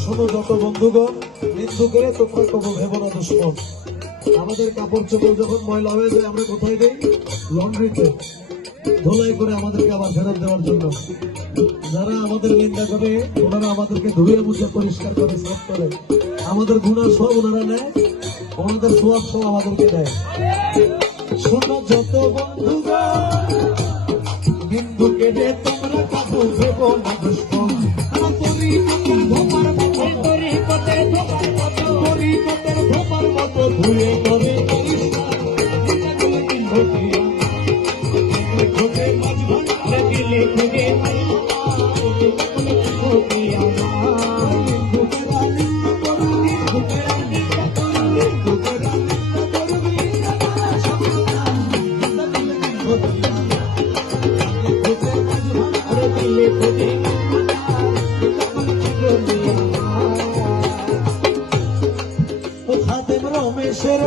শোনো যত বন্ধুগণ, মৃত্যু করে তোমরা কবো ভেবো না দুশ্মন। আমাদের কাপড় চোপড় যখন ময়লা হয়ে যায় আমরা কোথায় দেই? লন্ড্রিতে ধোলাই করে আমাদেরকে আবার ফেরত দেওয়ার জন্য। যারা আমাদের নিন্দা করে ওনারা আমাদেরকে ধুয়ে মুছে পরিষ্কার করে সাফ করে, আমাদের গুণার সব ওনারা নেয়, ওনাদের সোয়াব সব আমাদেরকে দেয়। শোনো যত বন্ধুগণ, বিন্দু কেটে তোমরা কাবু ভেবো না দুশ্মন। ধুয়ে করে রমেশের